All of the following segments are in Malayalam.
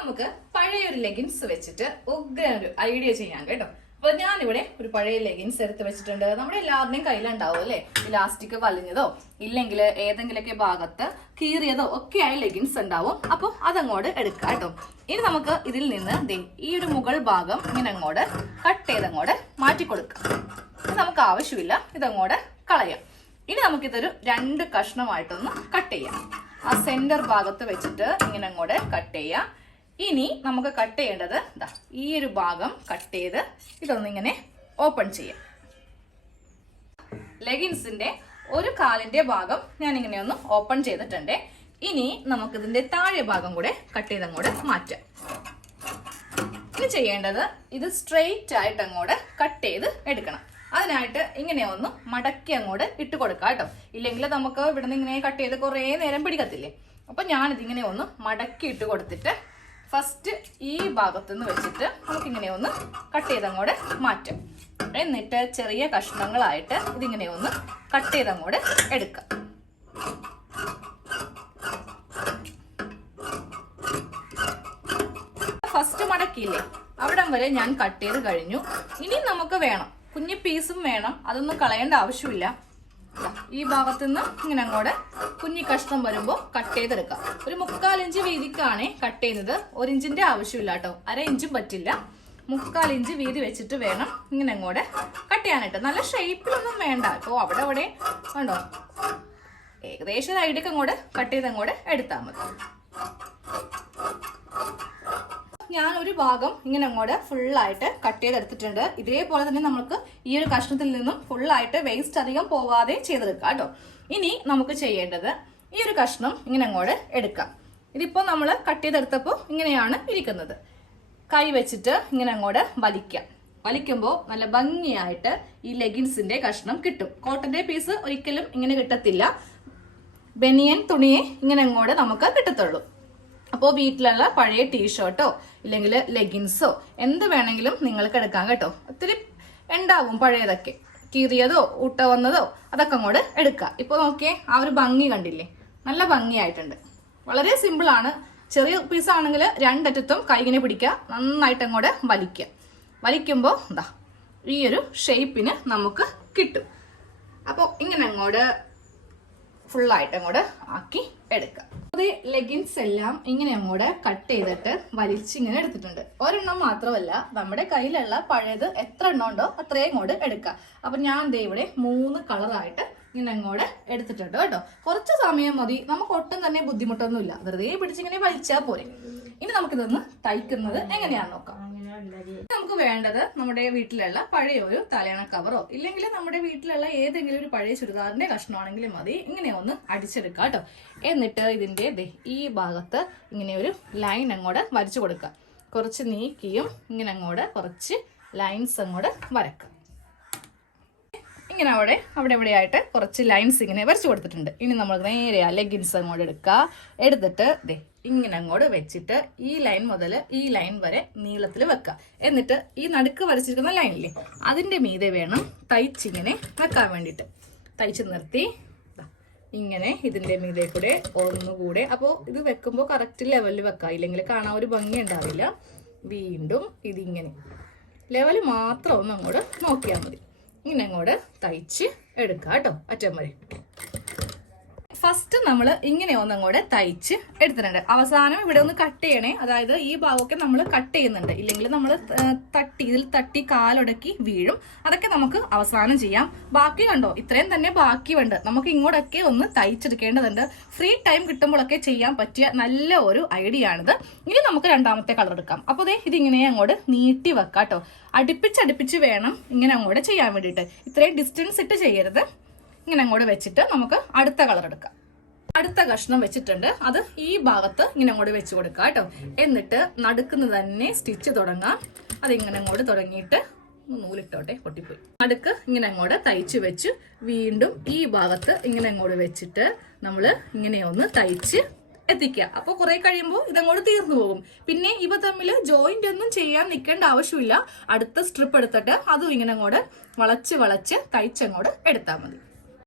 നമുക്ക് പഴയ ഒരു ലെഗിൻസ് വെച്ചിട്ട് ഉഗ്ര ഒരു ഐഡിയ ചെയ്യാം കേട്ടോ. അപ്പൊ ഞാനിവിടെ ഒരു പഴയ ലെഗിൻസ് എടുത്ത് വെച്ചിട്ടുണ്ട്. നമ്മുടെ എല്ലാവരുടെയും കയ്യിലുണ്ടാവും അല്ലെ, ഇലാസ്റ്റിക് വലിഞ്ഞതോ ഇല്ലെങ്കിൽ ഏതെങ്കിലുമൊക്കെ ഭാഗത്ത് കീറിയതോ ഒക്കെ ആയ ലെഗിൻസ് ഉണ്ടാവും. അപ്പൊ അതങ്ങോട്ട് എടുക്കാം കേട്ടോ. ഇനി നമുക്ക് ഇതിൽ നിന്ന് ഈ ഒരു മുകൾ ഭാഗം ഇങ്ങനെ അങ്ങോട്ട് കട്ട് ചെയ്തങ്ങോട്ട് മാറ്റി കൊടുക്കാം. ഇത് നമുക്ക് ആവശ്യമില്ല, ഇതങ്ങോട്ട് കളയാം. ഇനി നമുക്കിതൊരു 2 കഷ്ണമായിട്ടൊന്ന് കട്ട് ചെയ്യാം. ആ സെന്റർ ഭാഗത്ത് വെച്ചിട്ട് ഇങ്ങനെ അങ്ങോട്ട് കട്ട് ചെയ്യാം. ഇനി നമുക്ക് കട്ട് ചെയ്യേണ്ടത് ഈ ഒരു ഭാഗം കട്ട് ചെയ്ത് ഇതൊന്നിങ്ങനെ ഓപ്പൺ ചെയ്യാം. ലെഗിൻസിന്റെ ഒരു കാലിന്റെ ഭാഗം ഞാൻ ഇങ്ങനെ ഒന്ന് ഓപ്പൺ ചെയ്തിട്ടുണ്ട്. ഇനി നമുക്കിതിന്റെ താഴെ ഭാഗം കൂടെ കട്ട് ചെയ്ത് അങ്ങോട്ട് മാറ്റാം. ഇനി ചെയ്യേണ്ടത് ഇത് സ്ട്രെയിറ്റ് ആയിട്ട് അങ്ങോട്ട് കട്ട് ചെയ്ത് എടുക്കണം. അതിനായിട്ട് ഇങ്ങനെ ഒന്ന് മടക്കി അങ്ങോട്ട് ഇട്ട് കൊടുക്കാം കേട്ടോ. ഇല്ലെങ്കിൽ നമുക്ക് ഇവിടുന്ന് ഇങ്ങനെ കട്ട് ചെയ്ത് കുറേ നേരം പിടിക്കത്തില്ലേ. അപ്പൊ ഞാനിതിങ്ങനെ ഒന്ന് മടക്കി ഇട്ട് കൊടുത്തിട്ട് ഫസ്റ്റ് ഈ ഭാഗത്തുനിന്ന് വെച്ചിട്ട് നമുക്കിങ്ങനെ ഒന്ന് കട്ട് ചെയ്ത് അങ്ങോട്ട് മാറ്റാം. എന്നിട്ട് ചെറിയ കഷ്ണങ്ങളായിട്ട് ഇതിങ്ങനെ ഒന്ന് കട്ട് ചെയ്ത് അങ്ങോട്ട് എടുക്കാം. ഫസ്റ്റ് മടക്കിയില്ലേ, അവിടം വരെ ഞാൻ കട്ട് ചെയ്ത് കഴിഞ്ഞു. ഇനി നമുക്ക് വേണം കുഞ്ഞു പീസും വേണം, അതൊന്നും കളയേണ്ട ആവശ്യമില്ല. ഈ ഭാഗത്തുനിന്ന് ഇങ്ങനെ അങ്ങോട്ട് കുഞ്ഞി കഷ്ണം വരുമ്പോൾ കട്ട് ചെയ്തെടുക്കാം. ഒരു 3/4 ഇഞ്ച് വീതിക്കാണ് കട്ട് ചെയ്യുന്നത്. 1 ഇഞ്ചിന്റെ ആവശ്യമില്ല കേട്ടോ, 1/2 ഇഞ്ചും പറ്റില്ല. 3/4 ഇഞ്ച് വീതി വെച്ചിട്ട് വേണം ഇങ്ങനെ അങ്ങോട്ട് കട്ട് ചെയ്യാനായിട്ട്. നല്ല ഷേപ്പിലൊന്നും വേണ്ട. ഇപ്പോൾ അവിടെ കണ്ടോ, ഏകദേശം ഒരു ഐഡിയൊക്കെ അങ്ങോട്ട് കട്ട് ചെയ്ത് അങ്ങോട്ട് എടുത്താൽ മതി. ഞാൻ ഒരു ഭാഗം ഇങ്ങനെ അങ്ങോട്ട് ഫുള്ളായിട്ട് കട്ട് ചെയ്തെടുത്തിട്ടുണ്ട്. ഇതേപോലെ തന്നെ നമുക്ക് ഈ ഒരു കഷ്ണത്തിൽ നിന്നും ഫുള്ളായിട്ട് വേസ്റ്റ് അധികം പോവാതെ ചെയ്തെടുക്കാം കേട്ടോ. ഇനി നമുക്ക് ചെയ്യേണ്ടത് ഈ ഒരു കഷ്ണം ഇങ്ങനെ അങ്ങോട്ട് എടുക്കാം. ഇതിപ്പോൾ നമ്മൾ കട്ട് ചെയ്തെടുത്തപ്പോൾ ഇങ്ങനെയാണ് ഇരിക്കുന്നത്. കൈ വെച്ചിട്ട് ഇങ്ങനെ അങ്ങോട്ട് വലിക്കാം. വലിക്കുമ്പോൾ നല്ല ഭംഗിയായിട്ട് ഈ ലെഗിൻസിന്റെ കഷ്ണം കിട്ടും. കോട്ടന്റെ പീസ് ഒരിക്കലും ഇങ്ങനെ കിട്ടത്തില്ല. ബനിയൻ തുണിയെ ഇങ്ങനെ അങ്ങോട്ട് നമുക്ക് കിട്ടത്തുള്ളൂ. അപ്പോൾ വീട്ടിലുള്ള പഴയ ടീഷർട്ടോ ഇല്ലെങ്കിൽ ലെഗിൻസോ എന്ത് വേണമെങ്കിലും നിങ്ങൾക്ക് എടുക്കാം കേട്ടോ. ഒത്തിരി ഉണ്ടാവും പഴയതൊക്കെ, കീറിയതോ ഊട്ട വന്നതോ അതൊക്കെ അങ്ങോട്ട് എടുക്കാം. ഇപ്പോൾ നോക്കിയേ, ആ ഒരു ഭംഗി കണ്ടില്ലേ, നല്ല ഭംഗിയായിട്ടുണ്ട്. വളരെ സിമ്പിളാണ്. ചെറിയ പീസാണെങ്കിൽ 2 അറ്റത്തും കൈകിനെ പിടിക്കുക, നന്നായിട്ട് അങ്ങോട്ട് വലിക്കുക. വലിക്കുമ്പോൾ ഈ ഒരു ഷേപ്പിന് നമുക്ക് കിട്ടും. അപ്പോൾ ഇങ്ങനെ അങ്ങോട്ട് ഫുള്ളായിട്ട് അങ്ങോട്ട് ആക്കി എടുക്കാം. അത് ലെഗിൻസ് എല്ലാം ഇങ്ങനെ അങ്ങോട്ട് കട്ട് ചെയ്തിട്ട് വലിച്ചിങ്ങനെ എടുത്തിട്ടുണ്ട്. ഒരെണ്ണം മാത്രമല്ല, നമ്മുടെ കയ്യിലുള്ള പഴയത് എത്ര എണ്ണം ഉണ്ടോ അത്രയും അങ്ങോട്ട് എടുക്കാം. അപ്പൊ ഞാൻ ദേ ഇവിടെ 3 കളറായിട്ട് ഇങ്ങനെ അങ്ങോട്ട് എടുത്തിട്ടുണ്ട് കേട്ടോ. കുറച്ച് സമയം മതി, നമുക്ക് ഒട്ടും തന്നെ ബുദ്ധിമുട്ടൊന്നുമില്ല. വെറുതെ പിടിച്ചിങ്ങനെ വലിച്ചാൽ പോരെ. ഇനി നമുക്കിതൊന്ന് തയ്ക്കുന്നത് എങ്ങനെയാന്ന് നോക്കാം. നമുക്ക് വേണ്ടത് നമ്മുടെ വീട്ടിലുള്ള പഴയ ഒരു തലയണ കവറോ ഇല്ലെങ്കിൽ നമ്മുടെ വീട്ടിലുള്ള ഏതെങ്കിലും ഒരു പഴയ ചുരിദാറിന്റെ കഷ്ണമാണെങ്കിലും മതി. ഇങ്ങനെ ഒന്ന് അടിച്ചെടുക്കുക കേട്ടോ. എന്നിട്ട് ഇതിന്റെ ഈ ഭാഗത്ത് ഇങ്ങനെ ഒരു ലൈൻ അങ്ങോട്ട് വരച്ചു കൊടുക്കുക. കുറച്ച് നീക്കിയും ഇങ്ങനെ അങ്ങോട്ട് കുറച്ച് ലൈൻസ് അങ്ങോട്ട് വരക്കുക. ഇങ്ങനെ അവിടെ എവിടെയായിട്ട് കുറച്ച് ലൈൻസ് ഇങ്ങനെ വരച്ചു കൊടുത്തിട്ടുണ്ട്. ഇനി നമ്മൾ നേരെ ലെഗിൻസ് അങ്ങോട്ട് എടുക്കുക. എടുത്തിട്ട് ഇങ്ങനെ അങ്ങോട്ട് വെച്ചിട്ട് ഈ ലൈൻ മുതൽ ഈ ലൈൻ വരെ നീളത്തിൽ വെക്കുക. എന്നിട്ട് ഈ നടുക്ക് വരച്ചിരിക്കുന്ന ലൈനില്ലേ, അതിന്റെ മീതെ വേണം തയ്ച്ചിങ്ങനെ വെക്കാൻ വേണ്ടിയിട്ട്. തയ്ച്ച് നിർത്തി ഇങ്ങനെ ഇതിന്റെ മീതെ കൂടെ ഒന്നുകൂടെ. അപ്പോൾ ഇത് വെക്കുമ്പോൾ കറക്റ്റ് ലെവലിൽ വെക്കാം, ഇല്ലെങ്കിൽ കാണാൻ ഒരു ഭംഗി ഉണ്ടാവില്ല. വീണ്ടും ഇതിങ്ങനെ ലെവൽ മാത്രം ഒന്ന് അങ്ങോട്ട് നോക്കിയാൽ മതി. ഇങ്ങനെ അങ്ങോട്ട് തയ്ച്ച് എടുക്കുക കേട്ടോ, അറ്റം വരെ. ഫസ്റ്റ് നമ്മൾ ഇങ്ങനെ ഒന്നങ്ങോട്ട് തയ്ച്ച് എടുത്തിട്ടുണ്ട്. അവസാനം ഇവിടെ ഒന്ന് കട്ട് ചെയ്യണേ. അതായത് ഈ ഭാഗമൊക്കെ നമ്മൾ കട്ട് ചെയ്യുന്നുണ്ട്, ഇല്ലെങ്കിൽ നമ്മൾ ഇതിൽ തട്ടി കാലൊടക്കി വീഴും. അതൊക്കെ നമുക്ക് അവസാനം ചെയ്യാം. ബാക്കി കണ്ടോ, ഇത്രയും തന്നെ ബാക്കിയുണ്ട്. നമുക്ക് ഇങ്ങോട്ടൊക്കെ ഒന്ന് തയ്ച്ചെടുക്കേണ്ടതുണ്ട്. ഫ്രീ ടൈം കിട്ടുമ്പോഴൊക്കെ ചെയ്യാൻ പറ്റിയ നല്ല ഒരു ഐഡിയ ആണിത്. ഇനി നമുക്ക് 2ാമത്തെ കളർ എടുക്കാം. അപ്പോൾ ഇതിങ്ങനെ അങ്ങോട്ട് നീട്ടി വെക്കാം കേട്ടോ. അടുപ്പിച്ച് വേണം ഇങ്ങനെ അങ്ങോട്ട് ചെയ്യാൻ വേണ്ടിയിട്ട്. ഇത്രയും ഡിസ്റ്റൻസ് ഇട്ട് ചെയ്യരുത്. ഇങ്ങനെ അങ്ങോട്ട് വെച്ചിട്ട് നമുക്ക് അടുത്ത കളർ എടുക്കാം. അടുത്ത കഷ്ണം വെച്ചിട്ടുണ്ട്, അത് ഈ ഭാഗത്ത് ഇങ്ങനെ അങ്ങോട്ട് വെച്ച് കൊടുക്കാം കേട്ടോ. എന്നിട്ട് നടുക്കുന്ന തന്നെ സ്റ്റിച്ച് തുടങ്ങാം. അതിങ്ങനെ അങ്ങോട്ട് തുടങ്ങിയിട്ട് നൂലിട്ടോട്ടെ, പൊട്ടിപ്പോയി. നടുക്ക് ഇങ്ങനെ അങ്ങോട്ട് തയ്ച്ച് വെച്ച് വീണ്ടും ഈ ഭാഗത്ത് ഇങ്ങനെ അങ്ങോട്ട് വെച്ചിട്ട് നമ്മൾ ഇങ്ങനെ ഒന്ന് തയ്ച്ച് എത്തിക്കുക. അപ്പോൾ കുറെ കഴിയുമ്പോൾ ഇതങ്ങോട്ട് തീർന്നു പോകും. പിന്നെ ഇവ തമ്മിൽ ജോയിന്റ് ഒന്നും ചെയ്യാൻ നിൽക്കേണ്ട ആവശ്യമില്ല. അടുത്ത സ്ട്രിപ്പ് എടുത്തിട്ട് അതും ഇങ്ങനെ അങ്ങോട്ട് വളച്ച് തയ്ച്ചങ്ങോട്ട് എടുത്താൽ മതി.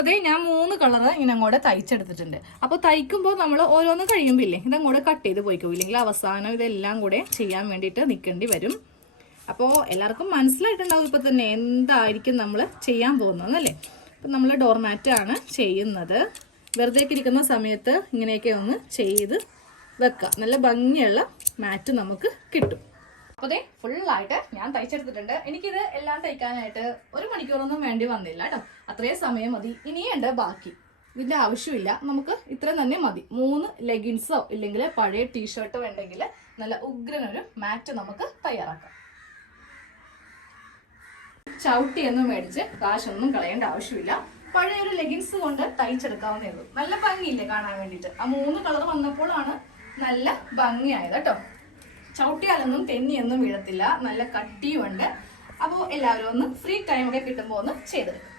അതേ ഞാൻ 3 കളർ ഇങ്ങനെ അങ്ങോട്ട് തയ്ച്ചെടുത്തിട്ടുണ്ട്. അപ്പോൾ തയ്ക്കുമ്പോൾ നമ്മൾ ഓരോന്ന് കഴിയുമ്പോൾ ഇല്ലേ ഇതങ്ങോട്ട് കട്ട് ചെയ്ത് പോയിക്കോ, ഇല്ലെങ്കിൽ അവസാനം ഇതെല്ലാം കൂടെ ചെയ്യാൻ വേണ്ടിയിട്ട് നിൽക്കേണ്ടി വരും. അപ്പോൾ എല്ലാവർക്കും മനസ്സിലായിട്ടുണ്ടാവും ഇപ്പോൾ തന്നെ എന്തായിരിക്കും നമ്മൾ ചെയ്യാൻ പോകുന്നതല്ലേ. അപ്പം നമ്മൾ ഡോർമാറ്റാണ് ചെയ്യുന്നത്. വെറുതെ ഇരിക്കുന്ന സമയത്ത് ഇങ്ങനെയൊക്കെ ഒന്ന് ചെയ്ത് വെക്കുക. നല്ല ഭംഗിയുള്ള മാറ്റ് നമുക്ക് കിട്ടും. അപ്പോൾ ദേ ഫുള്ളായിട്ട് ഞാൻ തയ്ച്ചെടുത്തിട്ടുണ്ട്. എനിക്കിത് എല്ലാം തയ്ക്കാനായിട്ട് 1 മണിക്കൂറൊന്നും വേണ്ടി വന്നില്ല കേട്ടോ. അത്രയും സമയം മതി. ഇനിയുണ്ട് ബാക്കി. ഇതിൻ്റെ ആവശ്യമില്ല, നമുക്ക് ഇത്രയും തന്നെ മതി. 3 ലെഗിൻസോ ഇല്ലെങ്കിൽ പഴയ ടീഷർട്ടോ ഉണ്ടെങ്കിൽ നല്ല ഉഗ്രനൊരു മാറ്റ് നമുക്ക് തയ്യാറാക്കാം. ചവിട്ടിയൊന്നും മേടിച്ച് കാശൊന്നും കളയേണ്ട ആവശ്യമില്ല. പഴയ ഒരു ലെഗിൻസ് കൊണ്ട് തയ്ച്ചെടുക്കാവുന്നേ ഉള്ളൂ. നല്ല ഭംഗിയില്ലേ കാണാൻ വേണ്ടിയിട്ട്. ആ 3 കളർ വന്നപ്പോഴാണ് നല്ല ഭംഗിയായത് കേട്ടോ. ചവിട്ടിയാലൊന്നും തെന്നിയൊന്നും വീഴത്തില്ല, നല്ല കട്ടിയുമുണ്ട്. അപ്പോൾ എല്ലാവരും ഒന്ന് ഫ്രീ ടൈമൊക്കെ കിട്ടുമ്പോൾ ഒന്ന് ചെയ്തെടുക്കും.